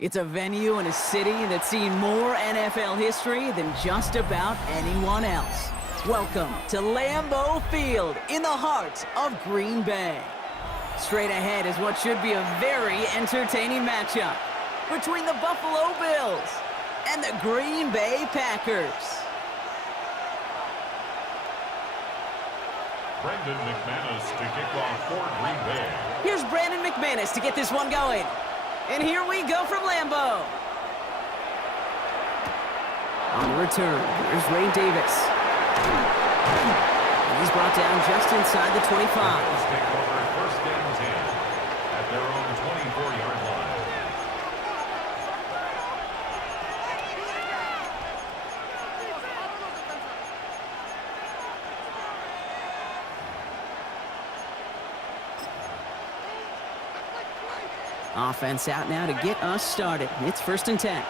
It's a venue and a city that's seen more NFL history than just about anyone else. Welcome to Lambeau Field in the heart of Green Bay. Straight ahead is what should be a very entertaining matchup between the Buffalo Bills and the Green Bay Packers. Brandon McManus to kick off for Green Bay. Here's Brandon McManus to get this one going. And here we go from Lambeau. On the return, here's Ray Davis. He's brought down just inside the 25. Bills take over first and 10 at their own 24-yard line. Offense out now to get us started. It's first and 10.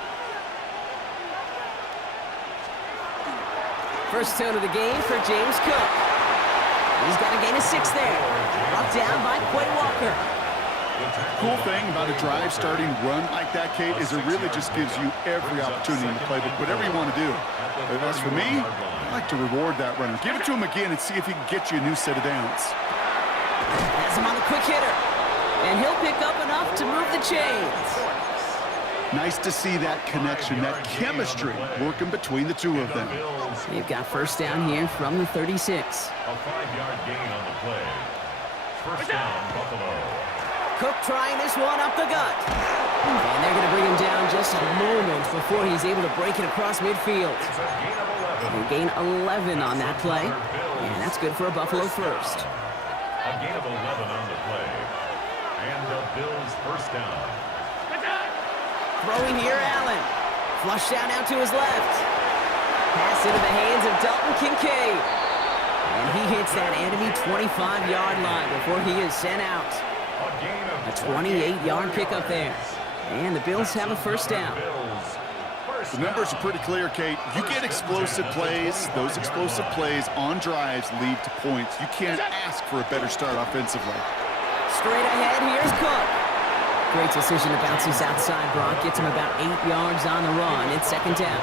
First tone of the game for James Cook. He's got a gain of 6 there. Brought down by Quay Walker. Cool thing about a drive starting run like that, Kate, is it really just gives you every opportunity to play whatever you want to do. But as for me, I like to reward that runner. Give it to him again and see if he can get you a new set of downs. Has him on the quick hitter. And he'll pick up enough to move the chains. Nice to see that connection, that chemistry working between the two of them. They've got first down here from the 36. A 5-yard gain on the play. First down, Buffalo. Cook trying this one up the gut. And they're going to bring him down just a moment before he's able to break it across midfield. It's a gain of 11. They gain 11 on that play. And that's good for a Buffalo first. A gain of 11 on the play. And the Bills first down. Throwing here, Allen. Flush down out to his left. Pass into the hands of Dalton Kincaid. And he hits that enemy 25-yard line before he is sent out. A 28-yard pickup there. And the Bills have a first down. The numbers are pretty clear, Kate. You get explosive plays. Those explosive plays on drives lead to points. You can't ask for a better start offensively. Straight ahead, here's Cook. Great decision to bounce this outside, Brock. Gets him about 8 yards on the run. It's second down.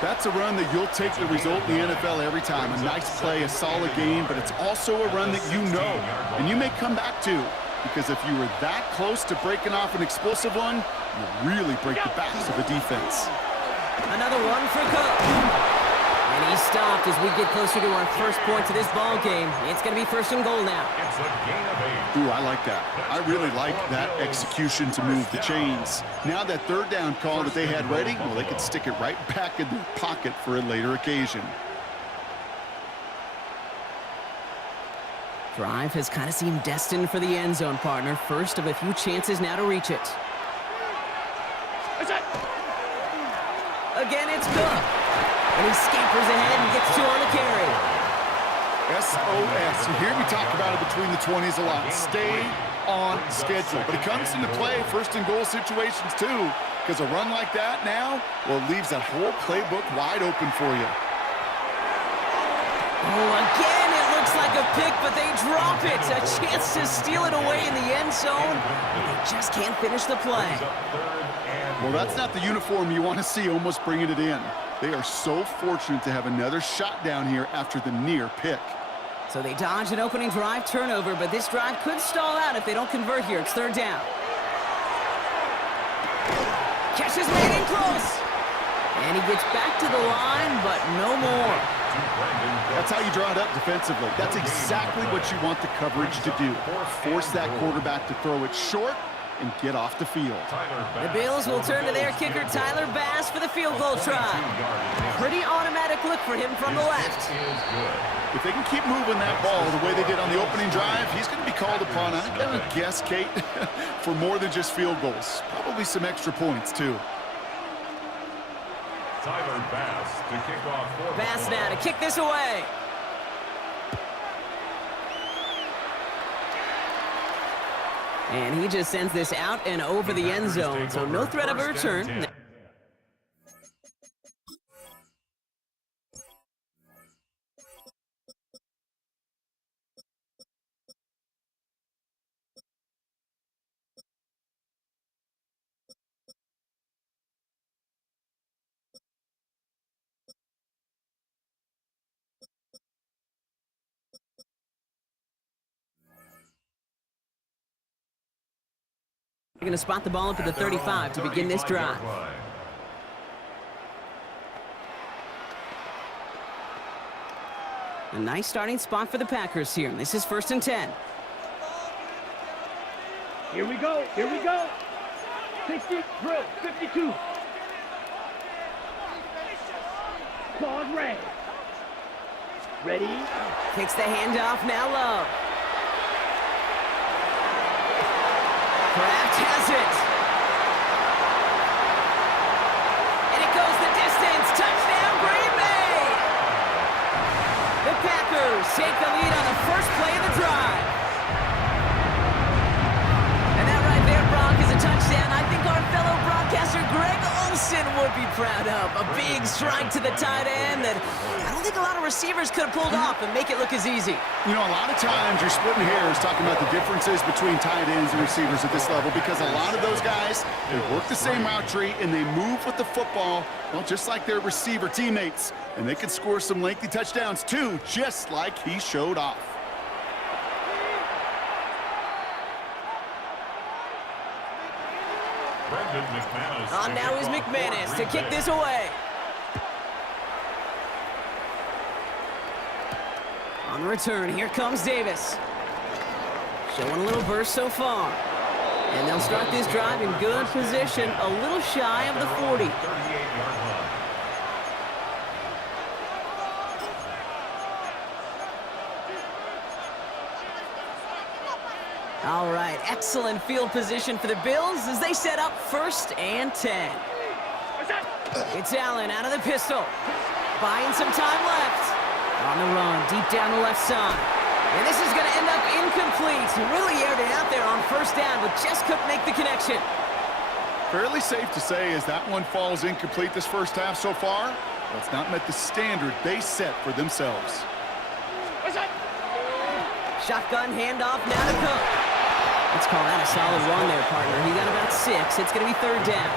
That's a run that you'll take the result in the NFL every time. A nice play, a solid game, but it's also a run that you know and you may come back to. Because if you were that close to breaking off an explosive one, you really break the backs of a defense. Another one for Cook. And he's stopped as we get closer to our first point to this ball game. It's going to be first and goal now. It's a gain of 8. Ooh, I like that. I really like that execution to move the chains. Now that third down call that they had ready, well, they could stick it right back in their pocket for a later occasion. Drive has kind of seemed destined for the end zone, partner. First of a few chances now to reach it. Again, it's Cook. And he scampers ahead and gets 2 on the carry. SOS. You hear me talk about it between the 20s a lot. Stay on schedule. But it comes into play first and goal situations too. Because a run like that now, well, leaves that whole playbook wide open for you. Oh, again, it looks like a pick, but they drop it. A chance to steal it away in the end zone. But they just can't finish the play. Well, that's not the uniform you want to see almost bringing it in. They are so fortunate to have another shot down here after the near pick. So they dodge an opening drive turnover, but this drive could stall out if they don't convert here. It's third down. Catch is made in close. And he gets back to the line, but no more. That's how you draw it up defensively. That's exactly what you want the coverage to do. Force that quarterback to throw it short and get off the field. The Bills will turn to their kicker, Tyler Bass, for the field goal try. Pretty automatic look for him from the left. If they can keep moving that ball the way they did on the opening drive, he's going to be called upon, I'm going to guess, Kate, for more than just field goals. Probably some extra points, too. Tyler Bass to kick off for Bass now to kick this away. And he just sends this out and over the end zone, so no threat of a return. They're going to spot the ball up at the 35 to begin this drive. A nice starting spot for the Packers here. This is 1st and 10. Here we go. Here we go. 60, drill, 52. Pause, red. Ready? Kicks the handoff, now Love. Kraft has it. And it goes the distance. Touchdown, Green Bay. The Packers take the lead on the first play of the drive. And that right there, Brock, is a touchdown. I think our fellow broadcaster Greg Olsen would be proud of. A big strike to the tight end that I don't think a lot of receivers could have pulled off and make it look as easy. You know, a lot of times you're splitting hairs talking about the differences between tight ends and receivers at this level because a lot of those guys, they work the same route tree and they move with the football, well, just like their receiver teammates. And they can score some lengthy touchdowns too, just like he showed off. On now is McManus to kick this away. On the return, here comes Davis. Showing a little burst so far. And they'll start this drive in good position, a little shy of the 40. All right, excellent field position for the Bills as they set up 1st and 10. It's Allen out of the pistol. Buying some time left. On the run, deep down the left side. And this is going to end up incomplete. Really aired it out there on 1st down, but just couldn't make the connection. Fairly safe to say as that one falls incomplete this first half so far, well, it's not met the standard they set for themselves. Shotgun handoff now to Cook. Let's call that a solid run there, partner. He got about 6. It's going to be 3rd down.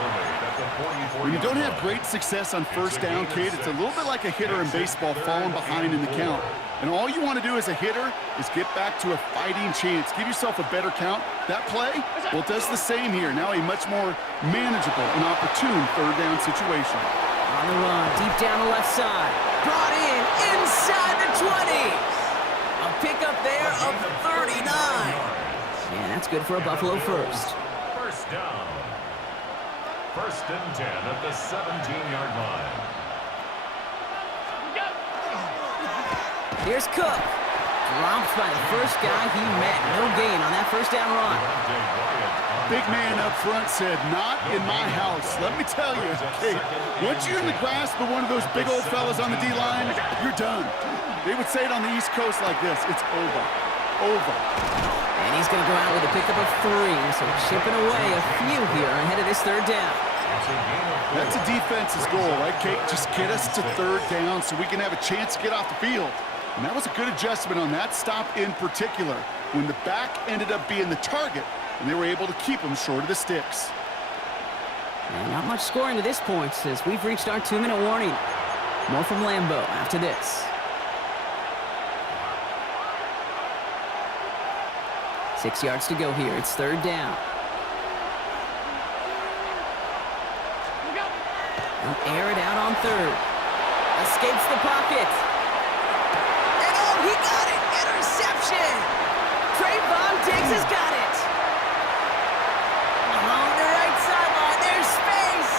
When you don't have great success on 1st down, kid, it's a little bit like a hitter in baseball falling behind in the count. And all you want to do as a hitter is get back to a fighting chance. Give yourself a better count. That play, well, it does the same here. Now a much more manageable and opportune 3rd down situation. On the run, deep down the left side. Brought in inside the 20. A pickup there of 39. Yeah, that's good for a Buffalo first. 1st down. 1st and 10 at the 17-yard line. Here's Cook. Dropped by the first guy he met. No gain on that 1st down run. Big man up front said, not in my house. Let me tell you, hey, once you're in the grasp of one of those big old fellas on the D-line, you're done. They would say it on the East Coast like this, it's over. Over. And he's going to go out with a pickup of 3, so chipping away a few here ahead of this 3rd down. That's a defense's goal, right, Kate? Just get us to 3rd down so we can have a chance to get off the field. And that was a good adjustment on that stop in particular, when the back ended up being the target, and they were able to keep him short of the sticks. And not much scoring to this point, as we've reached our 2-minute warning. More from Lambeau after this. 6 yards to go here. It's 3rd down. They'll air it out on 3rd. Escapes the pocket. And oh, he got it! Interception! Trayvon Diggs has got it. Along the right sideline, there's space.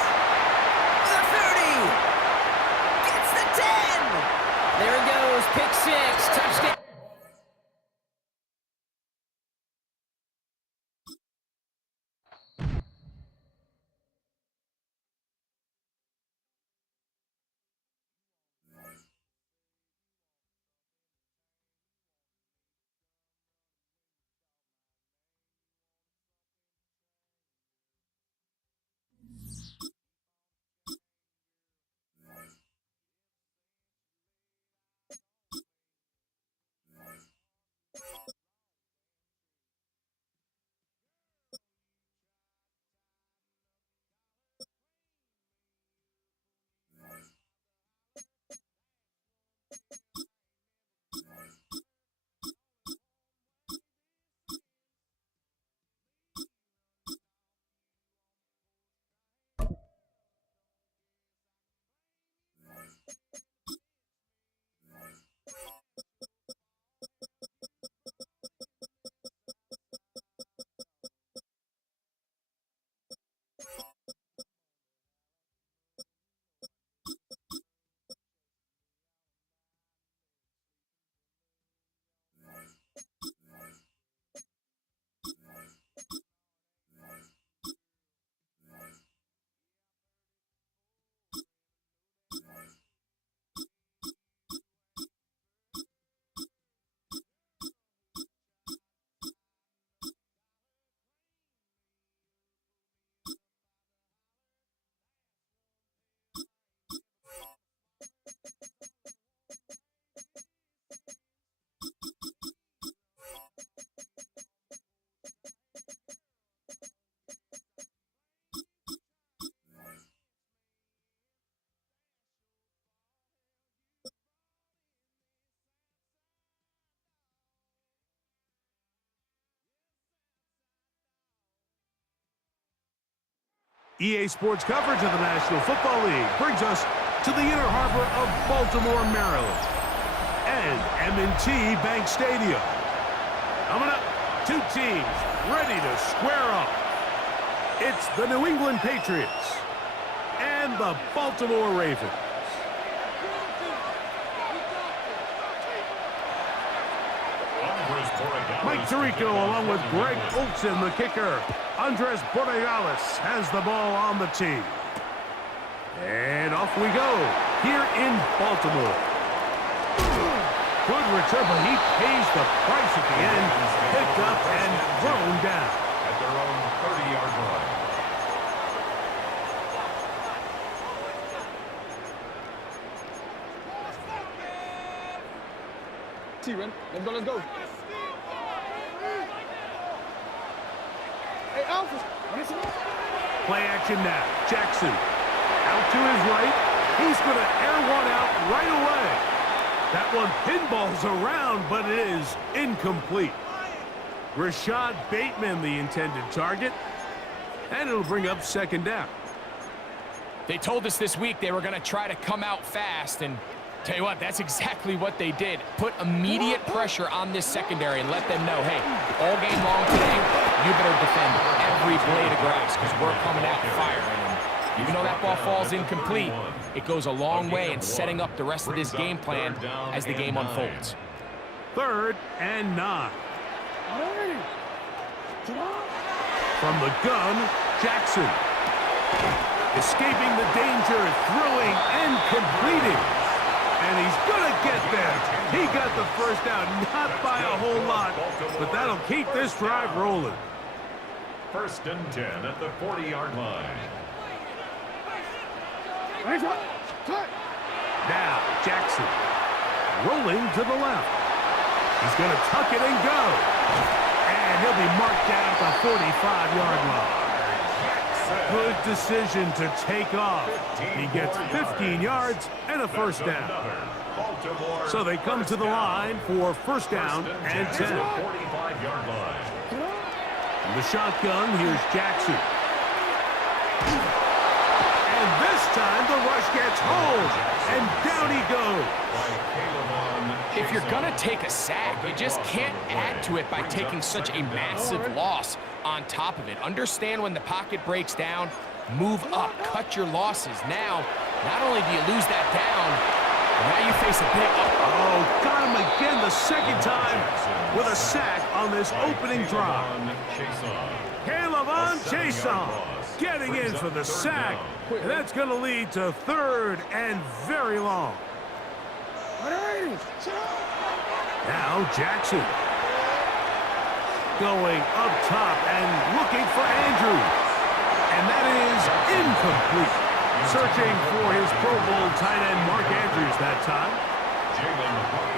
The 30. Gets the 10. There it goes. Pick 6. Touchdown. EA Sports coverage of the National Football League brings us to the inner harbor of Baltimore, Maryland, and M&T Bank Stadium. Coming up, two teams ready to square off. It's the New England Patriots and the Baltimore Ravens. Mike Tirico along with Greg Olsen, the kicker. Andres Borregales has the ball on the tee. And off we go here in Baltimore. Good return, but he pays the price at the end. Picked up and thrown down. At their own 30-yard line. T-Ren, let's go. Hey, Alpha, Play action now. Jackson out to his right. He's going to air one out right away. That one pinballs around, but it is incomplete. Rashad Bateman, the intended target. And it'll bring up second down. They told us this week they were going to try to come out fast, and tell you what, that's exactly what they did. Put immediate pressure on this secondary and let them know, hey, all game long today, you better defend every blade of grass because we're coming out firing. And even though that ball falls incomplete, it goes a long way in setting up the rest of this game plan as the game unfolds. 3rd and 9. From the gun, Jackson. Escaping the danger, throwing and completing. And he's going to get there. He got the first down, not by a whole lot, but that'll keep this drive rolling. 1st and 10 at the 40-yard line. Now, Jackson rolling to the left. He's going to tuck it and go. And he'll be marked down at the 45-yard line. Good decision to take off. He gets 15 yards and a first down. So they come to the line for 1st down and 10. 45-yard line. From the shotgun, here's Jackson. And this time the rush gets home. And down he goes. If you're going to take a sack, you just can't add to it by taking such a massive loss on top of it. Understand when the pocket breaks down, move up, cut your losses. Now, not only do you lose that down, but now you face a big up. Oh, got him again the second time with a sack on this opening drive. Caleb Chason getting in for the sack. And that's going to lead to 3rd and very long. Now Jackson going up top and looking for Andrews. And that is incomplete. Searching for his Pro Bowl tight end Mark Andrews that time.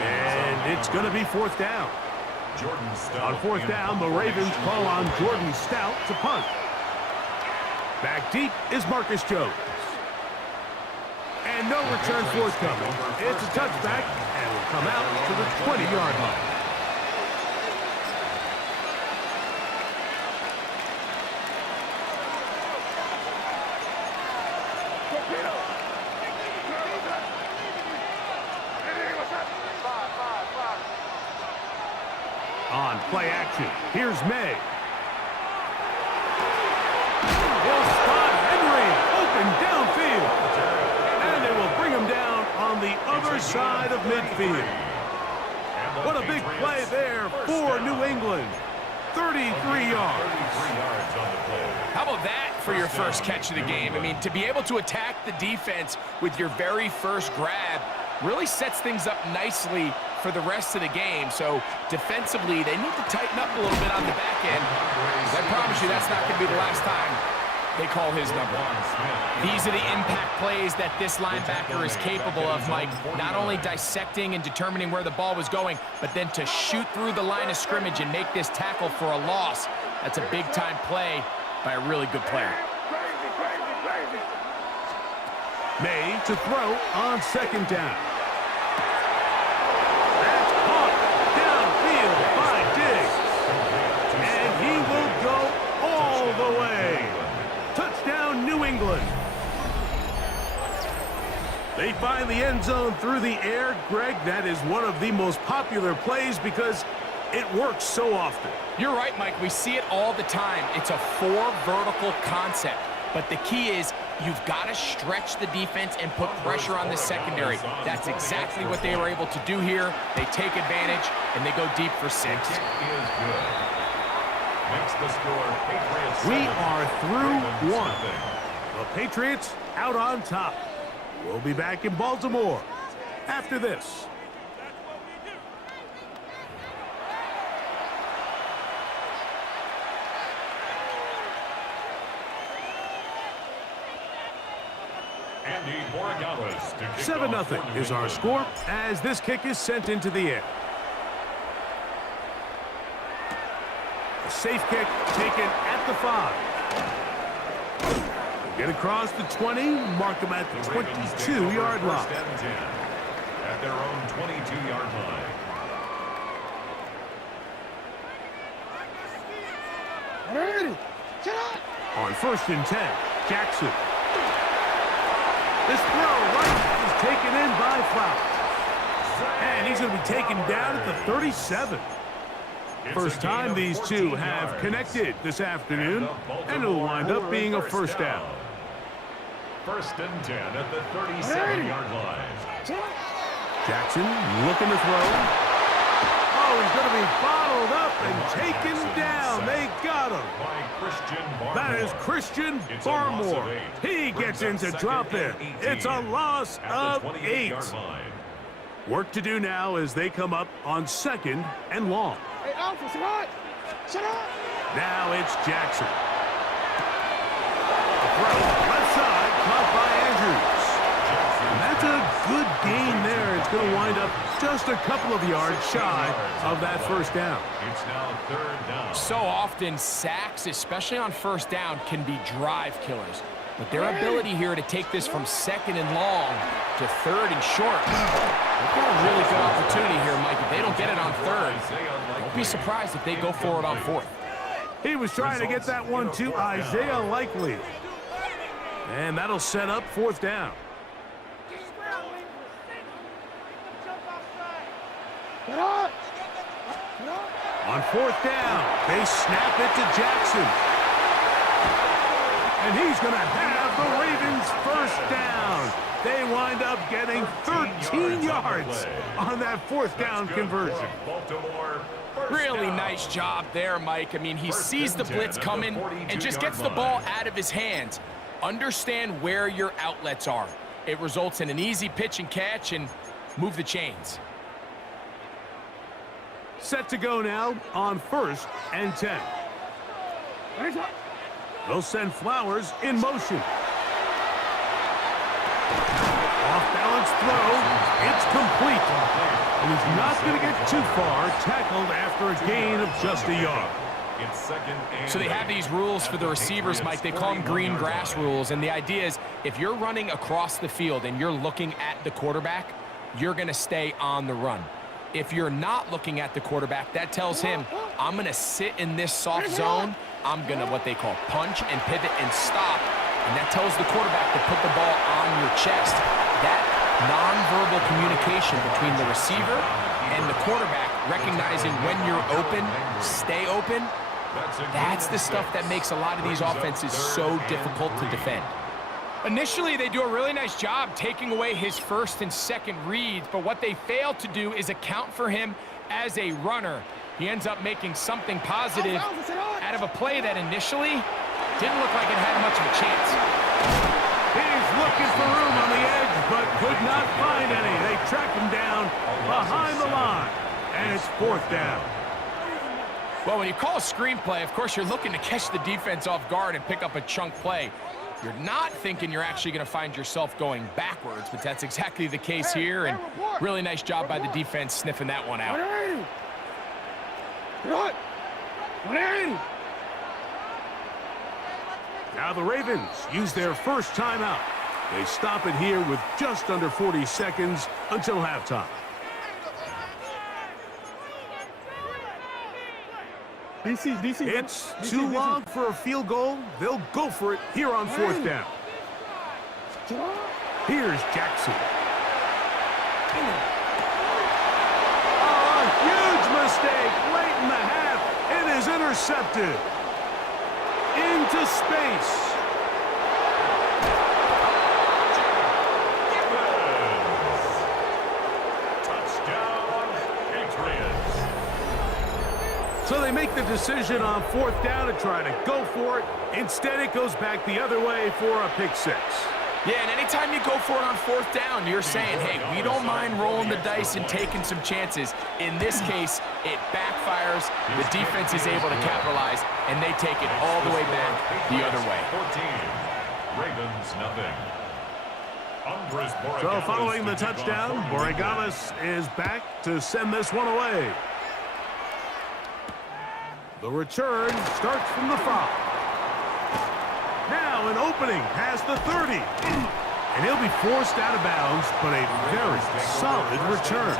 And it's going to be 4th down. On 4th down, the Ravens call on Jordan Stout to punt. Back deep is Marcus Jones. And no return forthcoming. It's a touchback, and will come out to the 20-yard line. On play action, here's May. He'll spot Henry, open downfield. And they will bring him down on the other side of midfield. What a big play there for New England. 33 yards. How about that for your first catch of the game? I mean, to be able to attack the defense with your very first grab really sets things up nicely for the rest of the game. So defensively, they need to tighten up a little bit on the back end. I promise you that's not going to be the last time they call his number. These are the impact plays that this linebacker is capable of, Mike. Not only dissecting and determining where the ball was going, but then to shoot through the line of scrimmage and make this tackle for a loss. That's a big-time play by a really good player. May to throw on 2nd down. That's caught downfield by Diggs. And he will go all the way. Touchdown, New England. They find the end zone through the air. Greg, that is one of the most popular plays because it works so often. You're right, Mike. We see it all the time. It's a 4 vertical concept. But the key is you've got to stretch the defense and put pressure on the secondary. That's exactly what they were able to do here. They take advantage, and they go deep for 6. We are through 1. The Patriots out on top. We'll be back in Baltimore after this. Andy Borregales to kick 7-0 off is our score as this kick is sent into the air. A safe kick taken at the 5. Get across the 20, mark them at the 22-yard line. At their own 22-yard line. On 1st and 10, Jackson. This throw right is taken in by Flowers. And he's going to be taken down at the 37. First time these two have connected this afternoon, and it'll wind up being a first down. 1st and 10 at the 37-yard line. Jackson looking to throw. Oh, he's going to be bottled up and taken down. They got him. That is Christian Barmore. He gets into drop in. It's a loss of 8. Work to do now as they come up on 2nd and long. Hey, Alpha, shut up! Now it's Jackson. A throw left side, caught by Andrews. And that's a good gain there. It's going to wind up just a couple of yards shy of that first down. It's now 3rd down. So often, sacks, especially on 1st down, can be drive killers. But their ability here to take this from 2nd and long to 3rd and short, they've got a really good opportunity here, Mike. If they don't get it on 3rd, don't be surprised if they go for it on 4th. He was trying to get that one to Isaiah Likely. And that'll set up 4th down. On 4th down, they snap it to Jackson. And he's going to have the Ravens first down. They wind up getting 13 yards on that 4th down conversion. Really nice job there, Mike. I mean, he sees the blitz coming and just gets the ball out of his hands. Understand where your outlets are. It results in an easy pitch and catch and move the chains. Set to go now on 1st and 10. They'll send Flowers in motion. Off-balance throw. It's complete. And he's not going to get too far, tackled after a gain of just a yard. So they have these rules for the receivers, Mike. They call them green grass rules. And the idea is if you're running across the field and you're looking at the quarterback, you're going to stay on the run. If you're not looking at the quarterback, that tells him, I'm going to sit in this soft zone. I'm going to what they call punch and pivot and stop. And that tells the quarterback to put the ball on your chest. That nonverbal communication between the receiver and the quarterback, recognizing when you're open, stay open, that's the stuff that makes a lot of these offenses so difficult to defend. Initially, they do a really nice job taking away his 1st and 2nd reads, but what they fail to do is account for him as a runner. He ends up making something positive out of a play that initially didn't look like it had much of a chance. He's looking for room on the edge, but could not find any. They track him down behind the line, and it's 4th down. Well, when you call a screenplay, of course, you're looking to catch the defense off guard and pick up a chunk play. You're not thinking you're actually going to find yourself going backwards, but that's exactly the case here, and really nice job by the defense sniffing that one out. Now the Ravens use their first timeout. They stop it here with just under 40 seconds until halftime. DC. It's too long for a field goal. They'll go for it here on 4th down. Here's Jackson. Oh, a huge mistake late in the half. It is intercepted. Into space. Touchdown, Patriots. So they make the decision on 4th down to try to go for it. Instead, it goes back the other way for a pick 6. Yeah, and anytime you go for it on 4th down, you're saying, hey, we don't mind rolling the dice and taking some chances. In this case, it backfires. The defense is able to capitalize, and they take it all the way back the other way. 14, Ravens nothing. So following the touchdown, Borregales is back to send this one away. The return starts from the 5. Now an opening past the 30. And he'll be forced out of bounds, but a very solid return.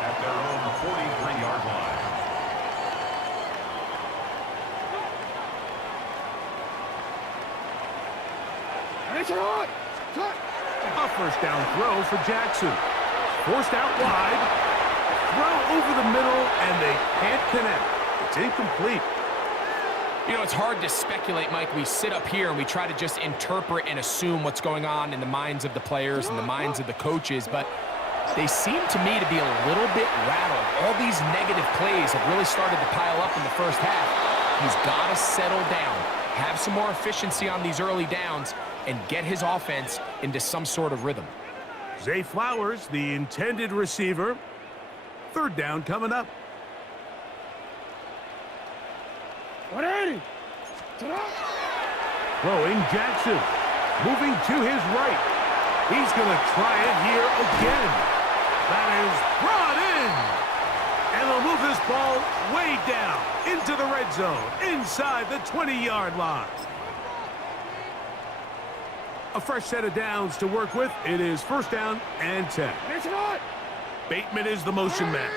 At their own 43-yard line. A first down throw for Jackson. Forced out wide. Throw over the middle, and they can't connect. It's incomplete. You know, it's hard to speculate, Mike. We sit up here and we try to just interpret and assume what's going on in the minds of the players and the minds of the coaches, but they seem to me to be a little bit rattled. All these negative plays have really started to pile up in the first half. He's got to settle down, have some more efficiency on these early downs, and get his offense into some sort of rhythm. Zay Flowers, the intended receiver. 3rd down coming up. 180. Throwing Jackson. Moving to his right. He's going to try it here again. That is brought in. And they'll move this ball way down into the red zone, inside the 20-yard line. A fresh set of downs to work with. It is 1st down and 10. Bateman is the motion man.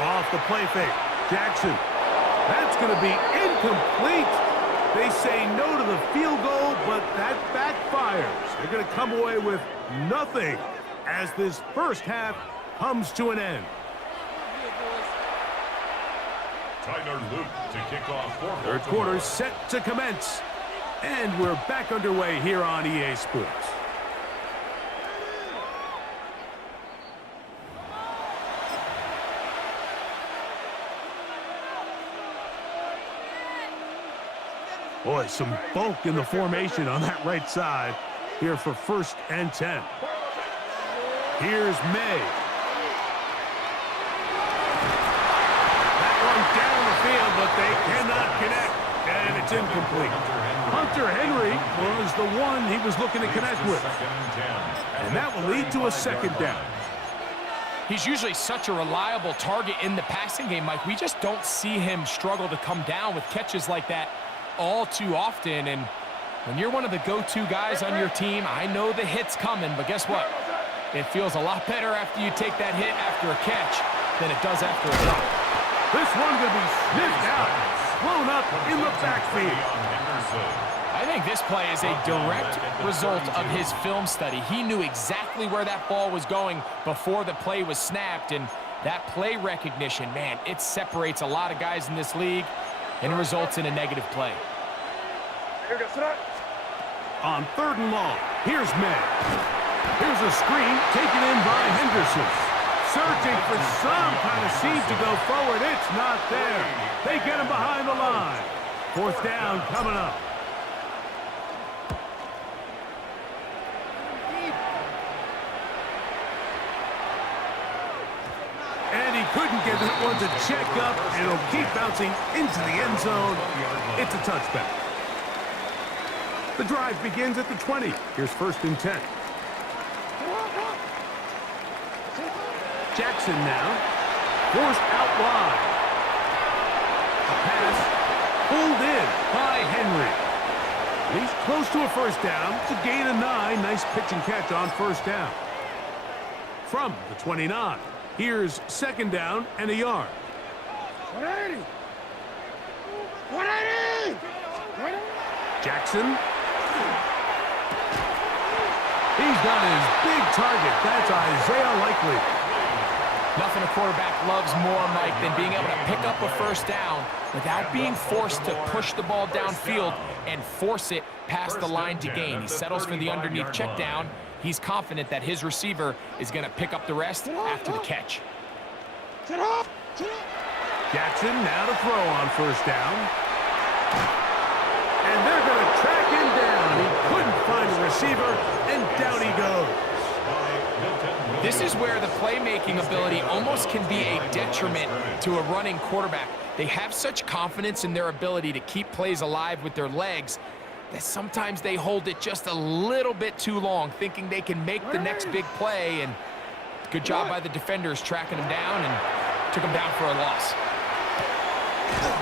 Off the play fake. Jackson. That's going to be incomplete. They say no to the field goal, but that backfires. They're going to come away with nothing as this first half comes to an end. Tyler Luke to kick off for 3rd quarter set to commence. And we're back underway here on EA Sports. Boy, some bulk in the formation on that right side here for 1st and 10. Here's May. That one down the field, but they cannot connect, and it's incomplete. Hunter Henry was the one he was looking to connect with. And that will lead to a 2nd down. He's usually such a reliable target in the passing game, Mike. We just don't see him struggle to come down with catches like that all too often. And when you're one of the go-to guys on your team, I know the hit's coming, but guess what? It feels a lot better after you take that hit after a catch than it does after a drop. This one going to be sniffed out, blown up in the backfield. I think this play is a direct result of his film study. He knew exactly where that ball was going before the play was snapped, and that play recognition, man, it separates a lot of guys in this league and results in a negative play. On 3rd and long, here's May. Here's a screen taken in by Henderson. Searching for some kind of seed to go forward. It's not there. They get him behind the line. 4th down coming up. And he couldn't get that one to check up. It'll keep bouncing into the end zone. It's a touchback. The drive begins at the 20. Here's 1st and 10. Jackson now. Forced out wide. A pass pulled in by Henry. He's close to a 1st down. It's a gain of 9. Nice pitch and catch on 1st down. From the 29. Here's 2nd down and a yard. 180. 180. Jackson He's got his big target. That's Isaiah Likely. Nothing a quarterback loves more, Mike, than being able to pick up a first down without being forced to push the ball downfield and force it past the line to gain. He settles for the underneath check down. He's confident that his receiver is going to pick up the rest after the catch. Jackson now to throw on first down. And they're going to track him down. He couldn't find a receiver, and down he goes. This is where the playmaking ability almost can be a detriment to a running quarterback. They have such confidence in their ability to keep plays alive with their legs that sometimes they hold it just a little bit too long, thinking they can make the next big play, and good job by the defenders tracking him down and took him down for a loss.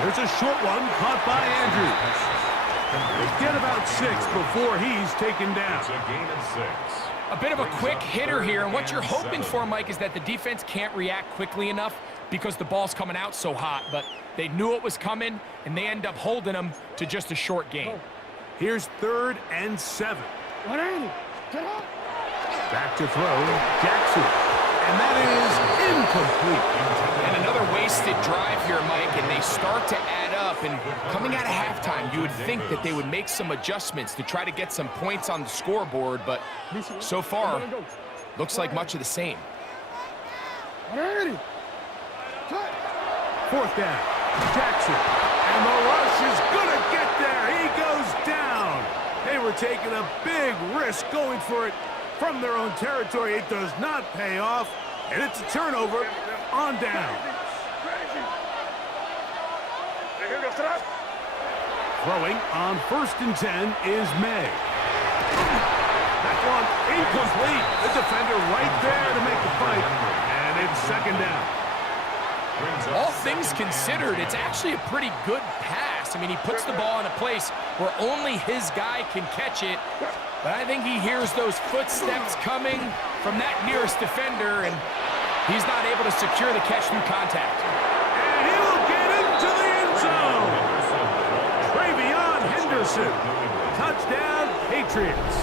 There's a short one caught by Andrews. They get about 6 before he's taken down. It's a gain of 6. A bit of a quick hitter here, and what you're hoping for, Mike, is that the defense can't react quickly enough because the ball's coming out so hot, but they knew it was coming, and they end up holding them to just a short gain. Here's 3rd and 7. Back to throw, Jackson. And that is incomplete. And another wasted drive here, Mike, and they start to add up. And coming out of halftime, you would think that they would make some adjustments to try to get some points on the scoreboard, but so far, looks like much of the same. 4th down, Jackson. And the rush is going to get there. He goes down. They were taking a big risk going for it from their own territory. It does not pay off, and it's a turnover on down. Throwing on 1st and 10 is May. That one incomplete. The defender right there to make the fight, and it's 2nd down. All things considered, it's actually a pretty good pass. I mean, he puts the ball in a place where only his guy can catch it. But I think he hears those footsteps coming from that nearest defender, and he's not able to secure the catch through contact. And he will get into the end zone. Travion Henderson. Touchdown, Patriots.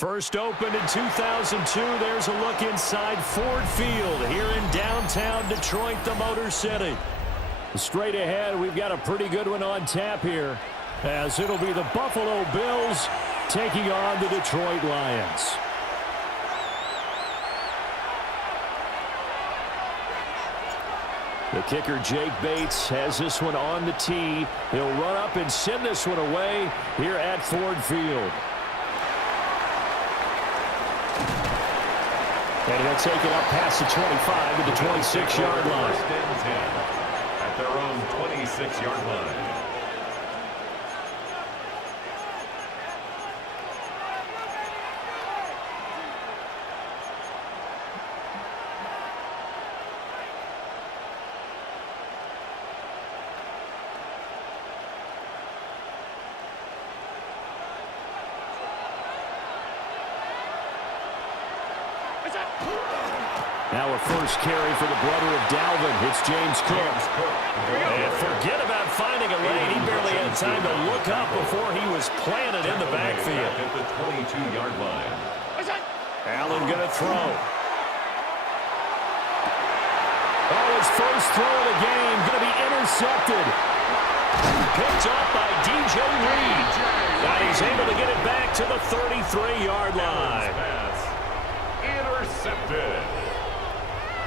First opened in 2002. There's a look inside Ford Field here in downtown Detroit, the Motor City. Straight ahead, we've got a pretty good one on tap here, as it'll be the Buffalo Bills taking on the Detroit Lions. The kicker, Jake Bates, has this one on the tee. He'll run up and send this one away here at Ford Field. And he'll take it up past the 25 to the 26-yard line. First and 10 at their own 26-yard line. Now a first carry for the brother of Dalvin. It's James Cook. And forget about finding a lane. He barely had time to look up before he was planted in the backfield. At the 22-yard line. Allen going to throw. Oh, his first throw of the game going to be intercepted. Picked up by DJ Reed. And he's able to get it back to the 33-yard line. Intercepted.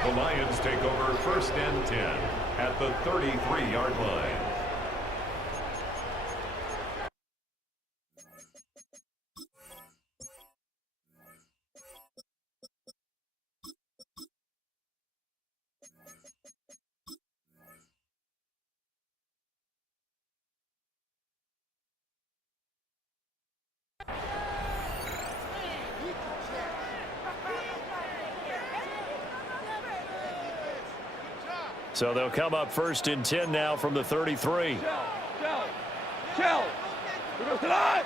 The Lions take over first and 10 at the 33-yard line. So they'll come up first and 10 now from the 33. Shell. We go to live.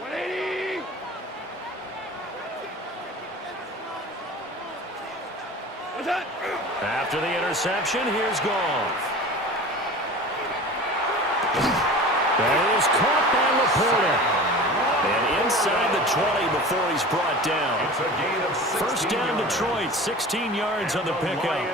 180. What's that? After the interception, here's Goff. That is caught by Laporta. And inside the 20 before he's brought down. It's a gain of 16 First down yards. Detroit, 16 yards on the pickup.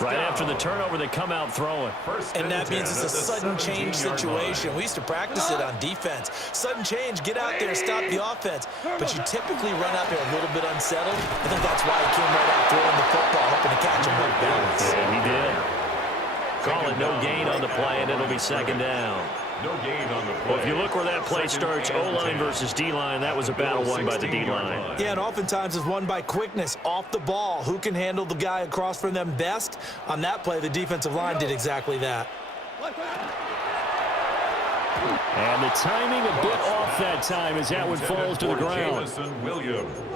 Right after the turnover, they come out throwing. And that means it's a sudden change situation. We used to practice it on defense. Sudden change, get out there, stop the offense. But you typically run out there a little bit unsettled. I think that's why he came right out throwing the football, hoping to catch him with balance. Yeah, he did. Call it no gain on the play, and it'll be second down. No gain on the play. Well, if you look where that play starts, O-line versus D-line, that was a battle won by the D-line. Yeah, and oftentimes it's won by quickness, off the ball. Who can handle the guy across from them best? On that play, the defensive line did exactly that. And the timing a bit off that time as that one falls to the ground.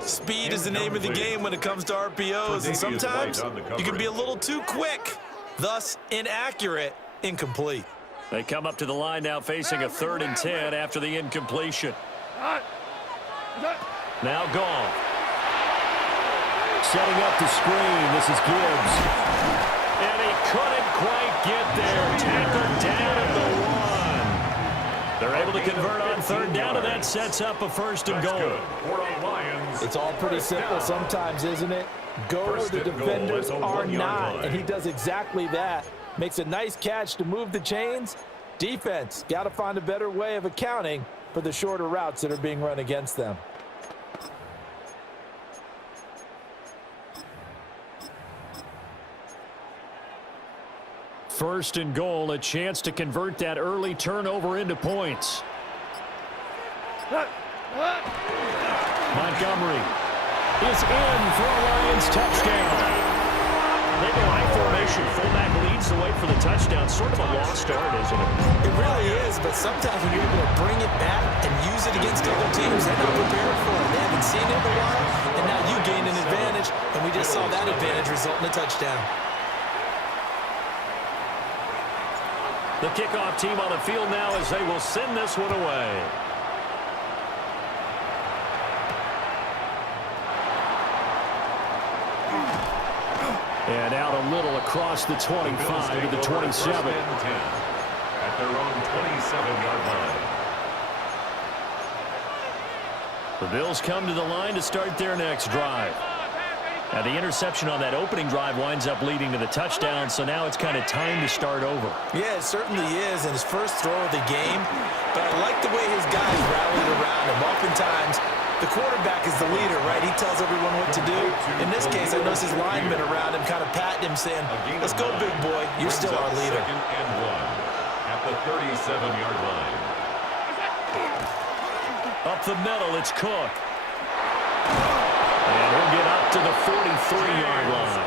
Speed is the name of the game when it comes to RPOs, and sometimes you can be a little too quick, thus inaccurate, incomplete. They come up to the line now facing a 3rd and 10 after the incompletion. Now Goff. Setting up the screen. This is Gibbs. And he couldn't quite get there. Tackled down at the 1. They're able to convert on 3rd down, and that sets up a 1st and goal. It's all pretty simple sometimes, isn't it? Go where the defenders are not, and he does exactly that. Makes a nice catch to move the chains. Defense got to find a better way of accounting for the shorter routes that are being run against them. First and goal, a chance to convert that early turnover into points. Montgomery is in for a Lions touchdown. They go high formation. Fullback leads the way for the touchdown. Sort of a lost start, isn't it? It really is, but sometimes when you're able to bring it back and use it against other teams, they're not prepared for it. They haven't seen it in a while, and now you gain an advantage, and we just saw that advantage result in a touchdown. The kickoff team on the field now as they will send this one away. And out a little across the 25 to the 27. At their own 27-yard line. The Bills come to the line to start their next drive. Now, the interception on that opening drive winds up leading to the touchdown, so now it's kind of time to start over. Yeah, it certainly is, and his first throw of the game. But I like the way his guys rallied around him. Oftentimes, the quarterback is the leader, right? He tells everyone what to do. In this case, I noticed his linemen around him kind of patting him, saying, let's go, big boy. You're still our leader. 2nd and 1 at the 37-yard line. Up the middle, it's Cook. And he'll get up to the 43-yard line.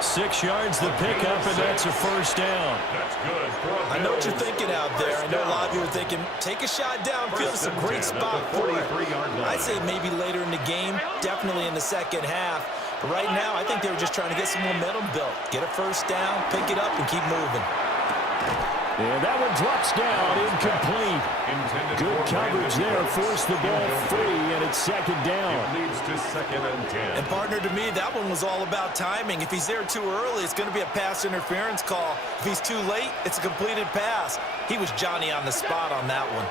6 yards the pickup, and that's a first down. I know what you're thinking out there. I know a lot of you are thinking, take a shot downfield. It's a great spot for it. I'd say maybe later in the game, definitely in the second half. But right now, I think they were just trying to get some momentum built. Get a first down, pick it up, and keep moving. And that one drops down, incomplete. Good coverage there, forced the ball free, and it's second down. It leads to 2nd and 10. And partner, to me, that one was all about timing. If he's there too early, it's going to be a pass interference call. If he's too late, it's a completed pass. He was Johnny on the spot on that one.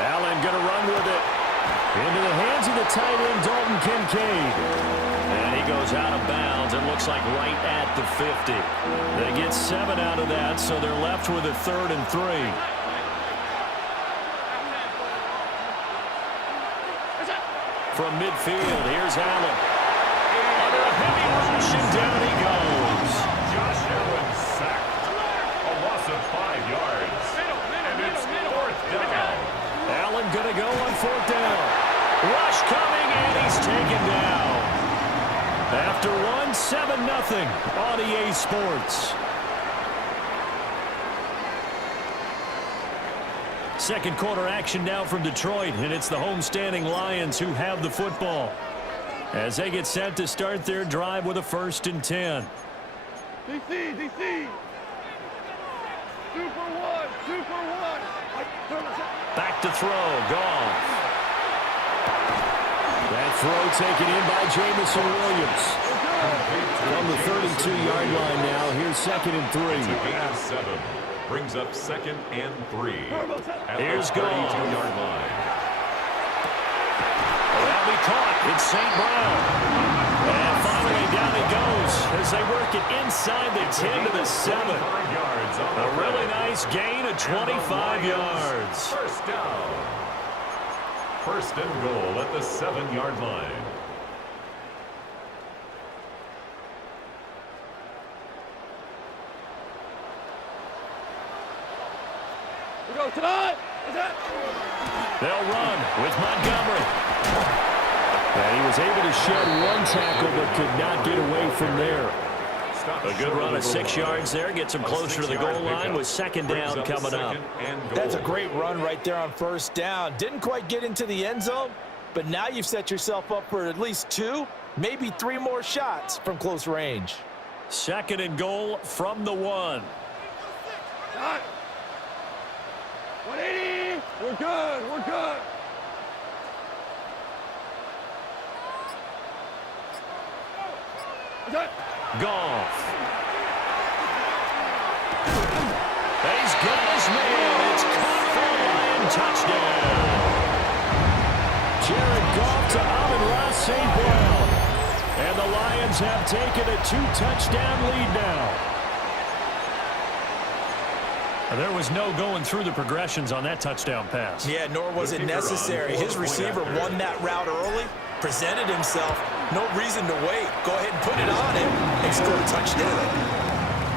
Allen going to run with it. Into the hands of the tight end, Dalton Kincaid. And he goes out of bounds. It looks like right at the 50. They get 7 out of that, so they're left with a 3rd and 3. From midfield, here's Allen. Under a heavy rush, and down he goes. Josh Allen sacked. A loss of 5 yards. And it's 4th down. Allen going to go on 4th down. Rush coming, and he's taken down. After 7-0 on EA Sports. Second quarter action now from Detroit, and it's the homestanding Lions who have the football as they get set to start their drive with a 1st and 10. DC. 2 for 1. Back to throw, Goff. That throw taken in by Jamison Williams. From the 32-yard line now, here's 2nd and 3. 7 brings up 2nd and 3. Here's the 32-yard line. That'll be caught. It's St. Brown. And finally down he goes as they work it inside the 10 to the 7. A really nice gain of 25 yards. First down. 1st and goal at the 7-yard line. We go tonight. They'll run with Montgomery. And he was able to shed one tackle but could not get away from there. A good run of 6 yards there. Gets him closer to the goal line with 2nd down coming up. That's a great run right there on 1st down. Didn't quite get into the end zone, but now you've set yourself up for at least 2, maybe 3 more shots from close range. 2nd and goal from the 1. 180. We're good. Goff. He's got his man. It's caught for a Lion touchdown. Jared Goff to Amon-Ra St. Brown. And the Lions have taken a 2-touchdown lead now. There was no going through the progressions on that touchdown pass. Yeah, nor was it necessary. His receiver won that route early, presented himself. No reason to wait. Go ahead and put it on him and score a touchdown.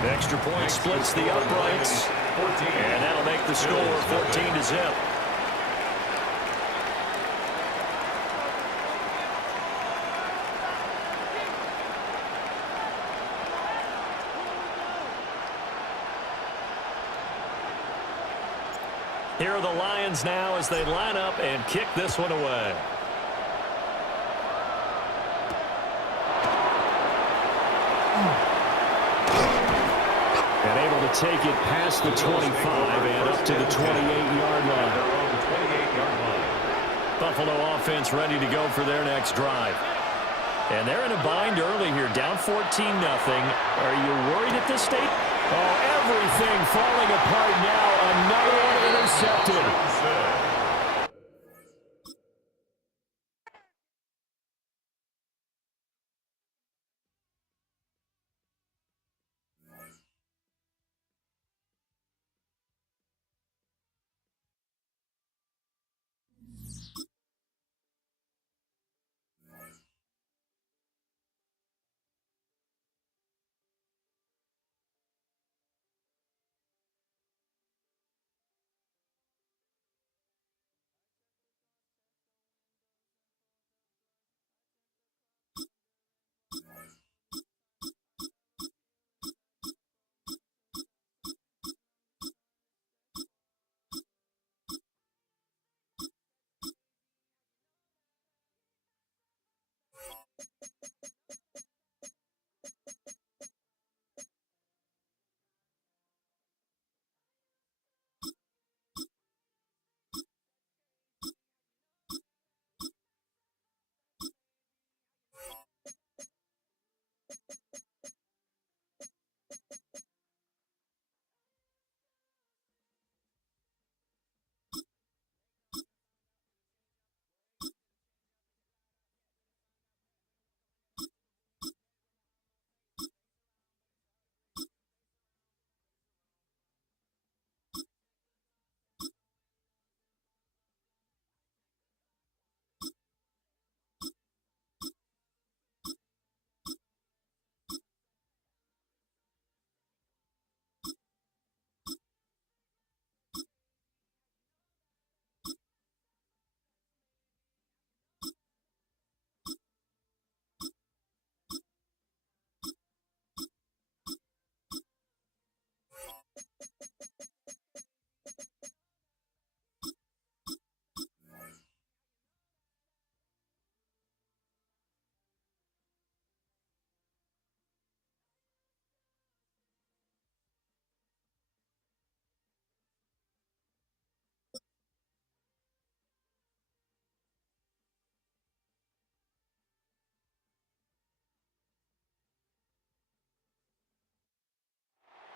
The extra point splits the uprights. And that'll make the score 14-0. Here are the Lions now as they line up and kick this one away. And able to take it past the 25 and up to the 28-yard line. Buffalo offense ready to go for their next drive. And they're in a bind early here, down 14-0. Are you worried at this stage? Oh, everything falling apart now. Another one intercepted.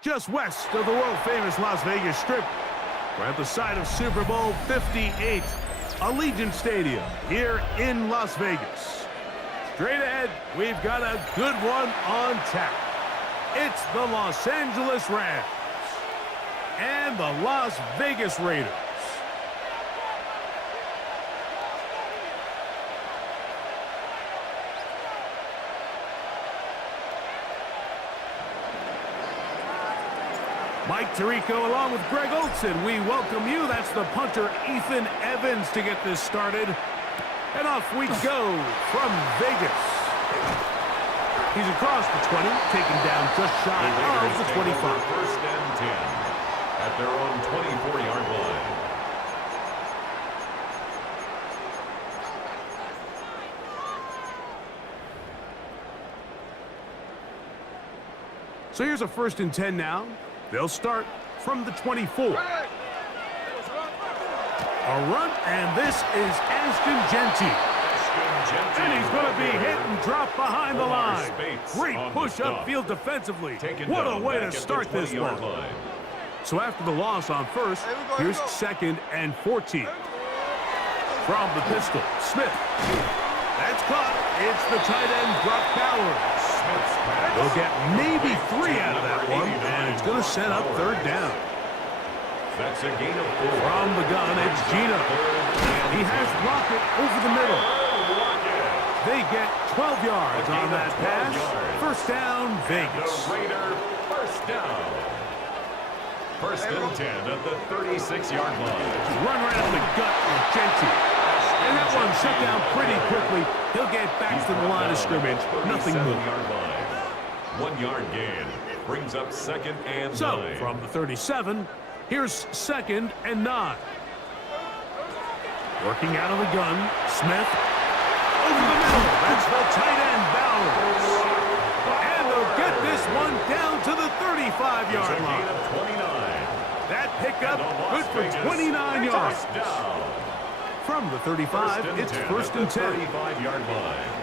Just west of the world-famous Las Vegas Strip, we're at the site of Super Bowl 58, Allegiant Stadium here in Las Vegas. Straight ahead, we've got a good one on tap. It's the Los Angeles Rams and the Las Vegas Raiders. Mike Tirico along with Greg Olson. We welcome you. That's the punter, Ethan Evans, to get this started. And off we go from Vegas. He's across the 20, taken down just shy of the 25. First and 10 at their own 24-yard line. So here's a 1st and 10 now. They'll start from the 24. A run, and this is Ashton Genty. And he's going to be hit and drop behind the line. Great push upfield defensively. What a way to start this one. So after the loss on first, here's 2nd and 14. From the pistol, Smith. That's caught. It's the tight end, Brock Bowers. They'll get maybe 3 out of that one, and it's going to set up 3rd down. That's a gain of 4. From the gun, it's Gino. He has Rocket over the middle. They get 12 yards on that pass. First down, Vegas. The Raider, first down. First and 10 at the 36-yard line. Run right up the gut with Genty. And that one shut down pretty quickly. He'll get back to the line of scrimmage. Nothing more. 1 yard gain brings up 2nd and 9. So, from the 37, here's 2nd and 9. Working out of the gun, Smith. Over the middle, that's the tight end, Bowers. And they'll get this one down to the 35-yard line. That pickup, good for 29 yards. From the 35, it's 1st and 10. 35-yard line.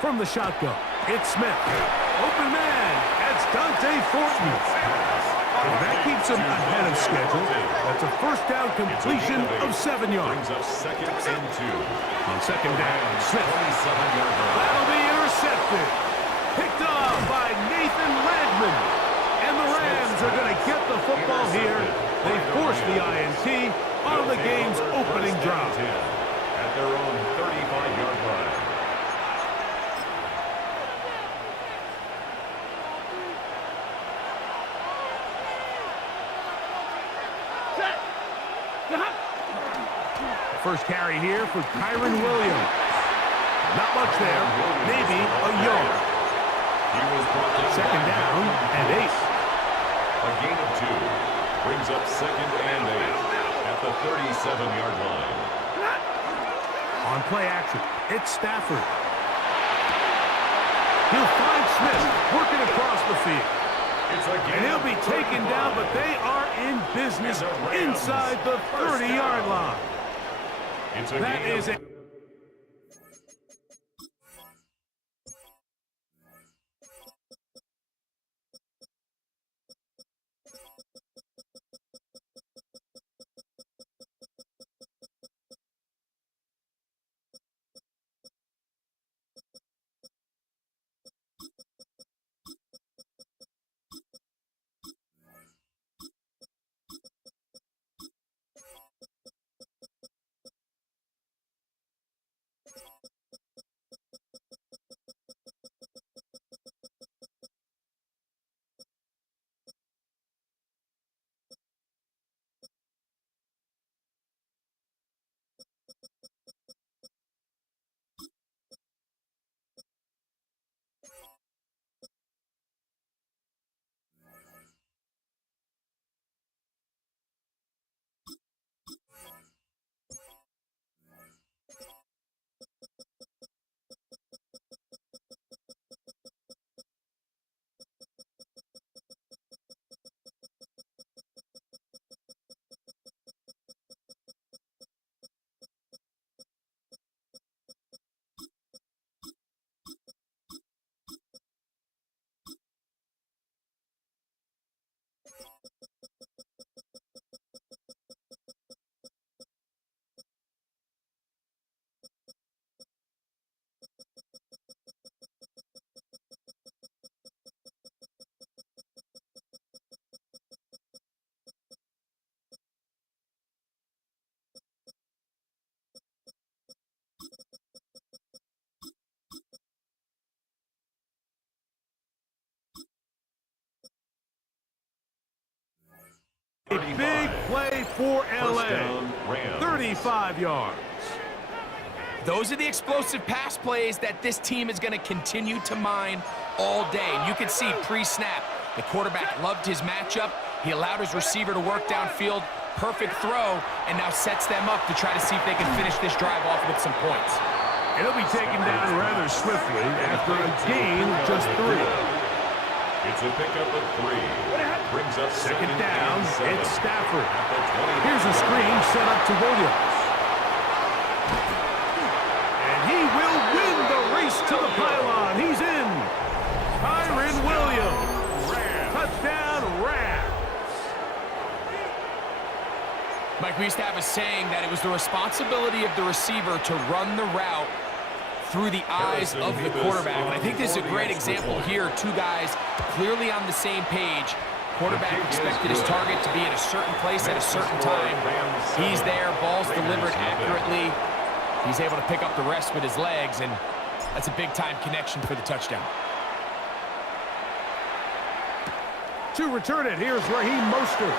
From the shotgun, it's Smith. Open man, that's Dante Thornton. And that keeps him ahead of schedule. That's a first down completion of 7 yards. Brings up 2nd and 2. On 2nd down, Smith. 27-yard line. That'll be intercepted. Picked off by Nathan Ladman. And the Rams are going to get the football here. They force the INT on the game's opening drive. At their own 35-yard line. First carry here for Kyron Williams. Not much there. Maybe a yard. Second down and 8. A gain of 2. Brings up 2nd and 8 at the 37-yard line. On play action, it's Stafford. He'll find Smith working across the field. And he'll be taken down, but they are in business inside the 30-yard line. That is a... A big play for LA. 35 yards. Those are the explosive pass plays that this team is going to continue to mine all day. And you can see pre-snap, the quarterback loved his matchup. He allowed his receiver to work downfield. Perfect throw, and now sets them up to try to see if they can finish this drive off with some points. It'll be taken down rather swiftly after a gain of just 3. It's a pickup of 3. Brings up Second down, it's Stafford. Here's a screen set up to Williams. And he will win the race to the pylon. He's in. Kyron Williams. Touchdown, Rams. Mike, we used to have a saying that it was the responsibility of the receiver to run the route through the eyes of the quarterback. And I think this is a great example here. Two guys clearly on the same page. Quarterback expected his target to be at a certain place at a certain time. He's there, ball's delivered accurately. He's able to pick up the rest with his legs, and that's a big-time connection for the touchdown. To return it, here's Raheem Mostert.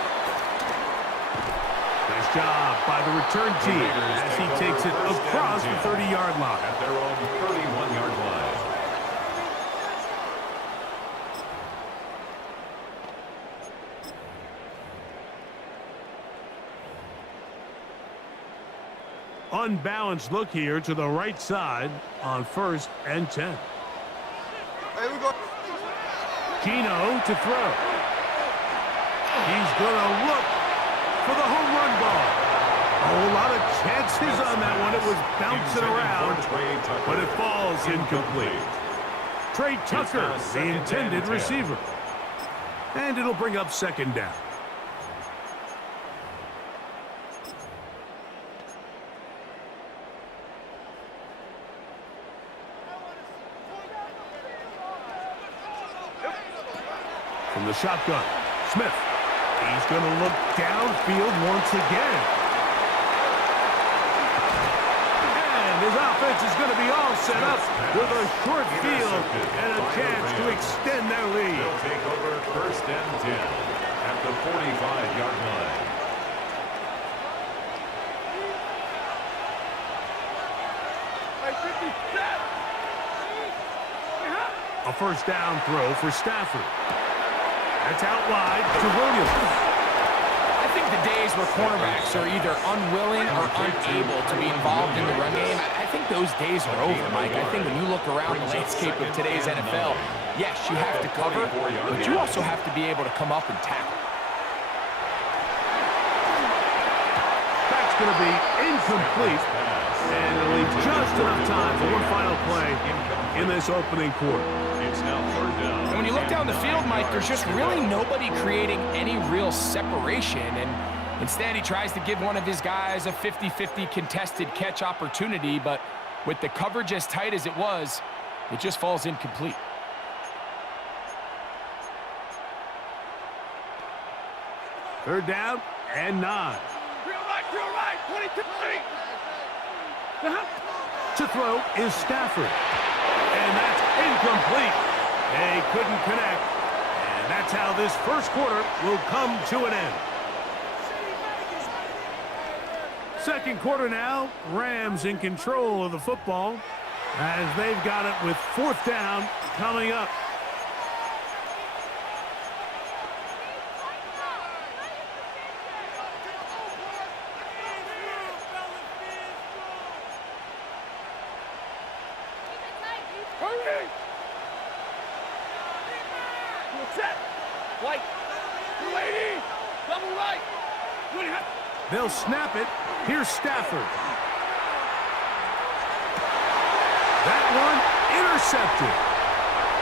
Nice job by the return team as he takes it across the 30-yard line. At their own 31-yard line. Unbalanced look here to the right side on 1st and 10. Keno to throw. He's going to look for the home run ball. A whole lot of chances on that one. It was bouncing around, but it falls incomplete. Trey Tucker, the intended receiver. And it'll bring up 2nd down. From the shotgun, Smith. He's going to look downfield once again. And his offense is going to be all set up with a short field and a chance to extend their lead. They'll take over 1st and 10 at the 45-yard line. A 1st down throw for Stafford. That's out wide to Williams. I think think the days where cornerbacks are either unwilling or unable to be involved in the run game, I think those days are over, Mike. I think when you look around the landscape of today's NFL, yes, you have to cover, but you also have to be able to come up and tackle. That's going to be incomplete. And it'll leave just enough time for one final play in this opening quarter. It's now 3rd down. And when you look down the field, Mike, there's just really nobody creating any real separation. And instead, he tries to give one of his guys a 50-50 contested catch opportunity. But with the coverage as tight as it was, it just falls incomplete. Third down and 9. Drill right, 22 feet. To throw is Stafford. And that's incomplete. They couldn't connect. And that's how this first quarter will come to an end. Second quarter now, Rams in control of the football as they've got it with 4th down coming up. Hurry! Set. White. 280. Double right. They'll snap it. Here's Stafford. That one intercepted.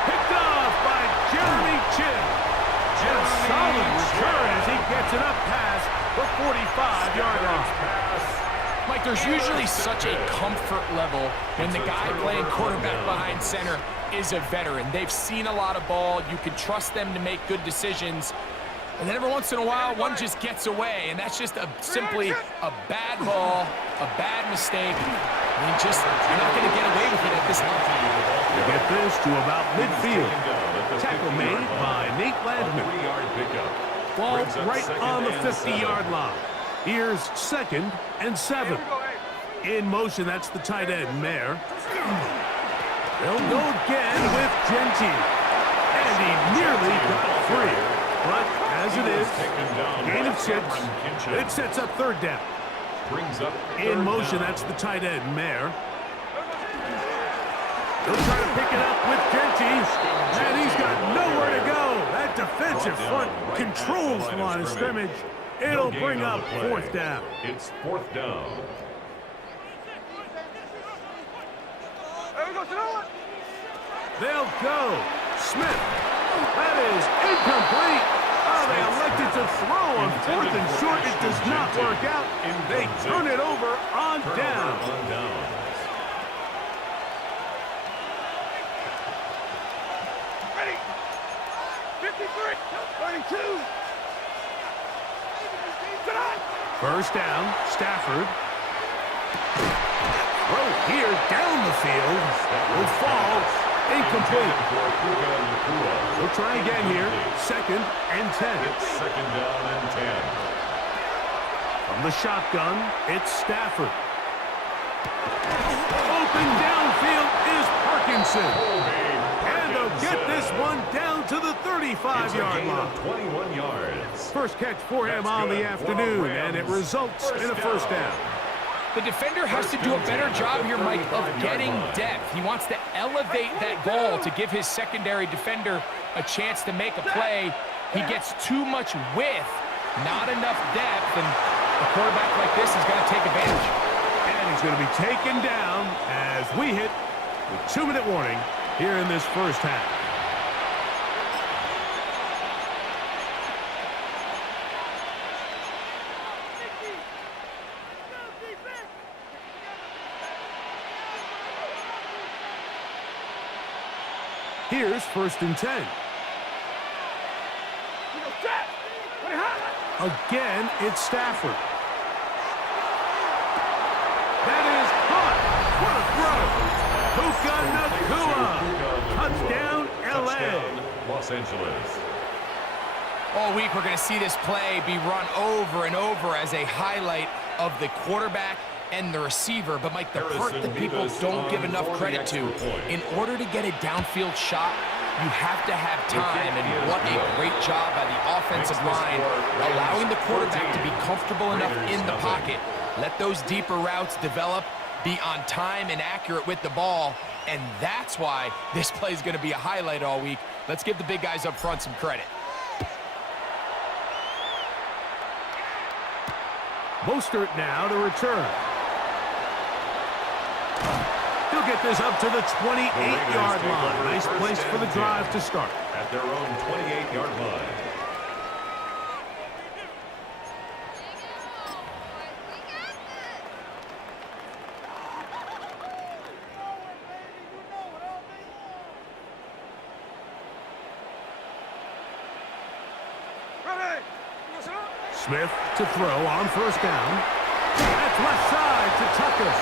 Picked off by Jeremy Chin. And a solid return as he gets it up past the 45-yard line. Mike, there's usually such a comfort level when the guy playing quarterback behind center is a veteran. They've seen a lot of ball. You can trust them to make good decisions. And then every once in a while, one just gets away, and that's just simply a bad ball, a bad mistake. I mean, you're not going to get away with it at this level. You get this to about midfield. Tackle made by Nate Landman. Ball right on the 50-yard line. Here's 2nd and 7. In motion, that's the tight end, Mayer. They'll go again with Genty. And he nearly got free. But as it is, gain of 6. It sets up 3rd down. In motion, that's the tight end, Mayer. They'll try to pick it up with Genty. And he's got nowhere to go. That defensive front controls the line of scrimmage. It'll bring up 4th down. It's 4th down. They'll go. Smith. That is incomplete. Oh, they elected to throw on 4th and short. It does not work out. They turn it over on down. Ready. 53. 32. First down, Stafford. Throw here down the field. Will fall. Incomplete. We'll try again here. 2nd and 10. It's 2nd down and 10. From the shotgun, it's Stafford. Open downfield is Parkinson. And they'll get this one down to the 35-yard line. 21 yards. First catch for him on the afternoon, and it results in a first down. The defender has to do a better job here, Mike, of getting depth. He wants to elevate that ball to give his secondary defender a chance to make a play. He gets too much width, not enough depth, and a quarterback like this is going to take advantage. And he's going to be taken down as we hit the 2-minute warning here in this first half. Here's 1st and 10. Again, it's Stafford. That is caught. What a throw. Puka Nacua. Touchdown, L.A. Los Angeles. All week, we're going to see this play be run over and over as a highlight of the quarterback and the receiver. But, Mike, the part that people don't give enough credit to, in order to get a downfield shot, you have to have time, and what a great job by the offensive line, allowing the quarterback to be comfortable enough in the pocket. Let those deeper routes develop, be on time and accurate with the ball, and that's why this play is going to be a highlight all week. Let's give the big guys up front some credit. Mostert now to return. He'll get this up to the 28-yard line. Nice place for the drive to start. At their own 28-yard line. Smith to throw on first down. That's left side to Tucker.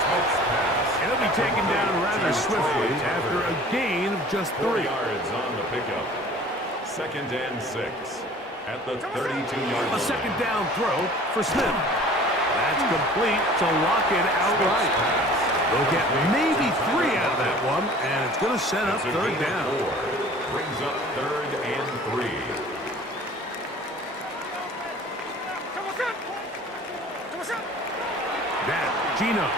And he'll be taken down rather swiftly after a gain of just 3 yards on the pickup. 2nd and 6 at the 32-yard line. A second down throw for Smith. That's complete to lock it outright. They'll get maybe 3 out of that one, and it's going to set up third down. 4 brings up 3rd and 3. Now, Gino.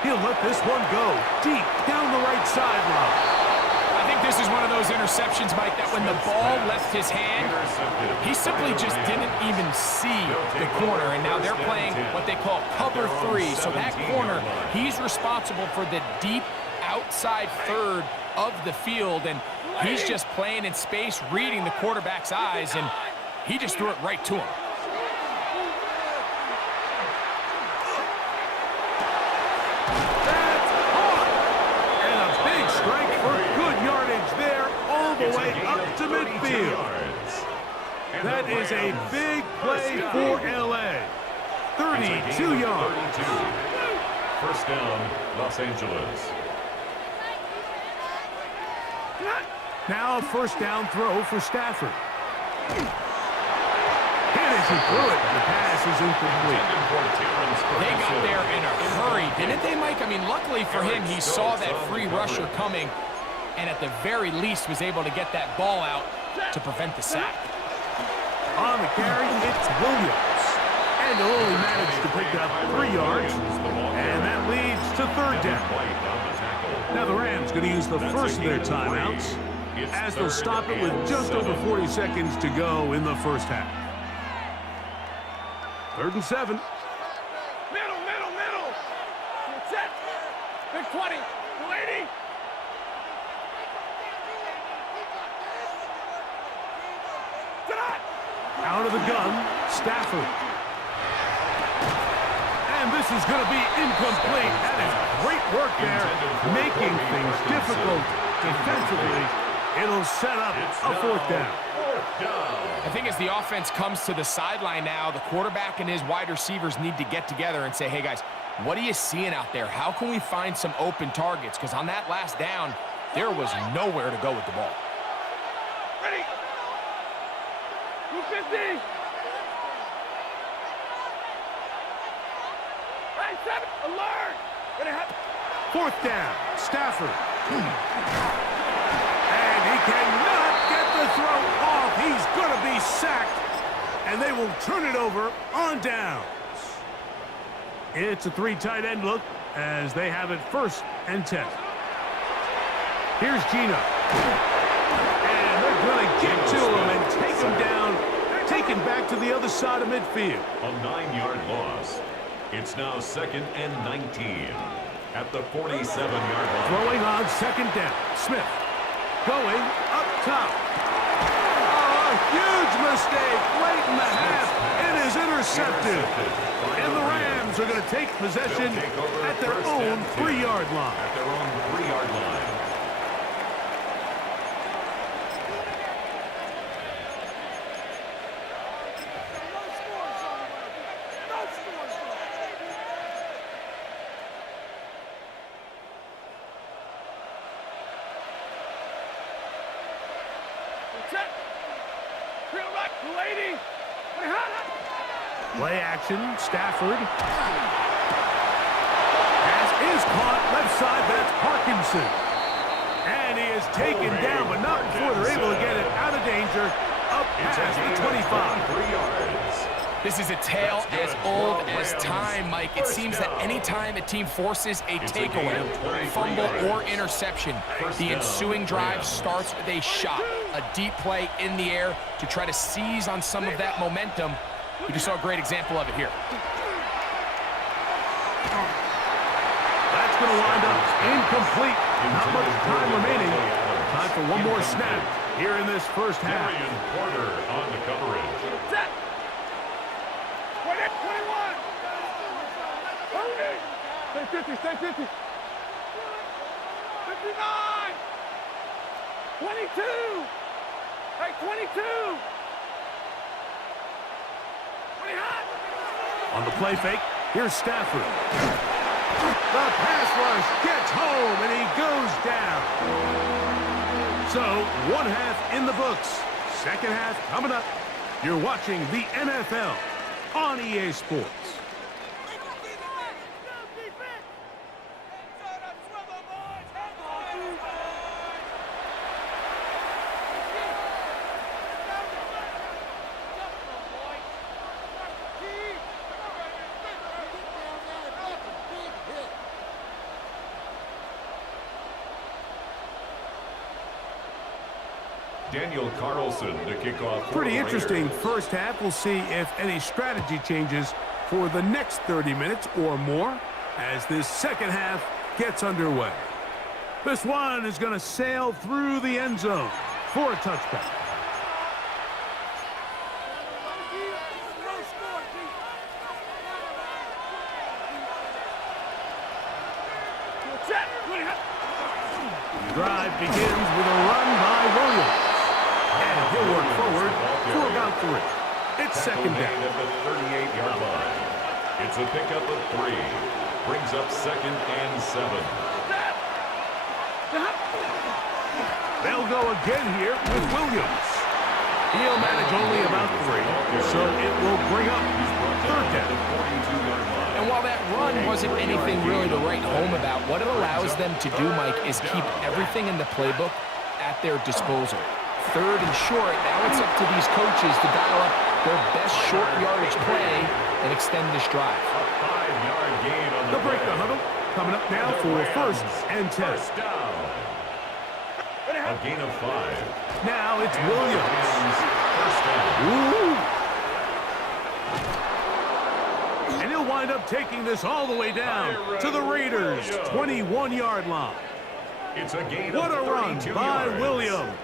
He'll let this one go deep down the right sideline. I think this is one of those interceptions, Mike, that when the ball left his hand, he simply just didn't even see the corner, and now they're playing what they call cover 3. So that corner, he's responsible for the deep outside third of the field, and he's just playing in space, reading the quarterback's eyes, and he just threw it right to him. The way up to midfield. That is a big play for LA. 32 yards. First down, Los Angeles. Now a first down throw for Stafford. And as he threw it, the pass is incomplete. They got there in a hurry, didn't they, Mike? I mean, luckily for him, he saw that free rusher coming, and at the very least was able to get that ball out to prevent the sack. On the carry, it's Williams. And he'll only manage to pick up 3 yards, and that leads to third down. Now the Rams going to use the first of their timeouts as they'll stop it with just over 40 seconds to go in the first half. 3rd and 7. Middle. Set. Big 20. 280. Out of the gun, Stafford. And this is going to be incomplete. That is great work there, making things difficult defensively. It'll set up a 4th down. I think as the offense comes to the sideline now, the quarterback and his wide receivers need to get together and say, hey, guys, what are you seeing out there? How can we find some open targets? Because on that last down, there was nowhere to go with the ball. Ready. 250. Right, 7. Alert. 4th down, Stafford. And he cannot get the throw off. He's going to be sacked. And they will turn it over on downs. It's a 3 tight end look as they have it 1st and 10. Here's Gino. And they're going to get to him and take him down, taken back to the other side of midfield. A 9-yard loss. It's now 2nd and 19 at the 47-yard line. Throwing on 2nd down. Smith going up top. Oh, a huge mistake late in the half. It is intercepted. And the Rams are going to take possession at their own 3-yard line. At their own 3-yard line. Play action, Stafford. Pass is caught left side, that's Parkinson. And he is taken down, but not before they're able to get it out of danger, up past the 25. 3 yards. This is a tale as old as time, Mike. It seems that anytime a team forces a takeaway, fumble, or interception, the ensuing drive starts with a shot, a deep play in the air to try to seize on some of that momentum. We just saw a great example of it here. That's going to wind up incomplete. Not much time remaining. Time for one more snap here in this first half. Darian Porter on the coverage. Set. 21. Stay 50, stay 50. 59. 22. Hey, 22. 20 hot. On the play fake, here's Stafford. The pass rush gets home, and he goes down. So, one half in the books. Second half coming up. You're watching the NFL on EA Sports. Daniel Carlson to kick off. Pretty interesting first half. We'll see if any strategy changes for the next 30 minutes or more as this second half gets underway. This one is going to sail through the end zone for a touchback. Drive begins with a run by Williams. And he'll work forward for about 3. It's second down. At the 38-yard line. It's a pickup of 3. Brings up 2nd and 7. They'll go again here with Williams. He'll manage only about 3, so it will bring up 3rd down. And while that run wasn't anything really to write home about, what it allows them to do, Mike, is keep everything in the playbook at their disposal. 3rd and short, now it's up to these coaches to dial up their best short yardage play and extend this drive. A 5-yard gain on the They'll break the huddle. Coming up now for 1st and 10. First down. A gain of 5. Now it's Williams. First down. Ooh. And he'll wind up taking this all the way down to the Raiders' 21-yard line. It's a gain What of a run 32 by yards. Williams.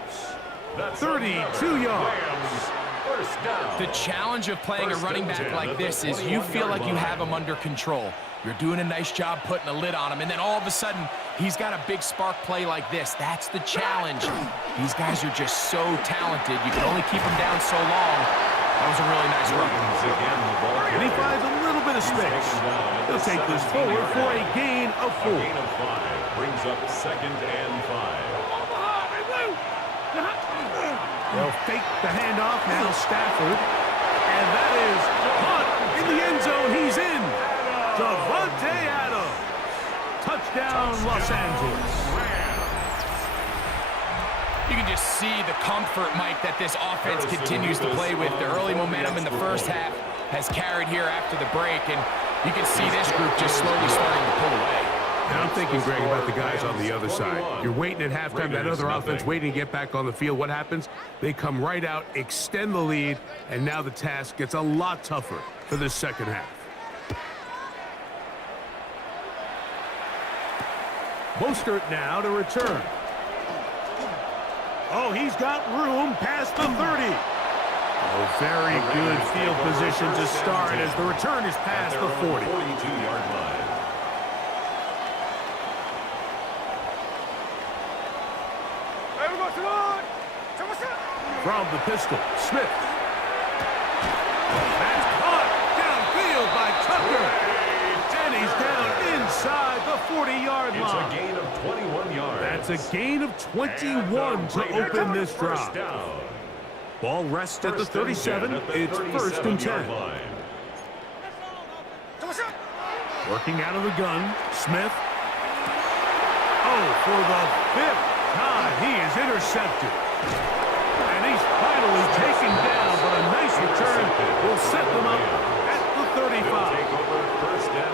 That's 32 yards. First down. The challenge of playing a running back like this is you feel like you have him under control. You're doing a nice job putting a lid on him, and then all of a sudden, he's got a big spark play like this. That's the challenge. These guys are just so talented. You can only keep them down so long. That was a really nice run. And he finds a little bit of space. He'll take this forward for a gain of 4. A gain of 5 brings up 2nd and 5. They'll fake the handoff now, Stafford. And that is caught in the end zone. He's in. Davante Adams. Touchdown, Los Angeles. You can just see the comfort, Mike, that this offense continues to play with. The early momentum in the first half has carried here after the break, and you can see this group just slowly starting to pull away. And I'm thinking, Greg, about the guys on the other side. You're waiting at halftime, that other offense waiting to get back on the field. What happens? They come right out, extend the lead, and now the task gets a lot tougher for this second half. Mostert now to return. Oh, he's got room past the 30. Oh, very good field position to start as the return is past the 40. 42-yard line. From the pistol, Smith. That's caught downfield by Tucker. And he's down inside the 40-yard line. It's a gain of 21 yards. That's a gain of 21 to open this drive. Down. Ball rests at the 37. It's 1st and 10. Working out of the gun, Smith. Oh, for the 5th He is intercepted. And he's finally taken down, but a nice return will set them up at the 35. Take over first down.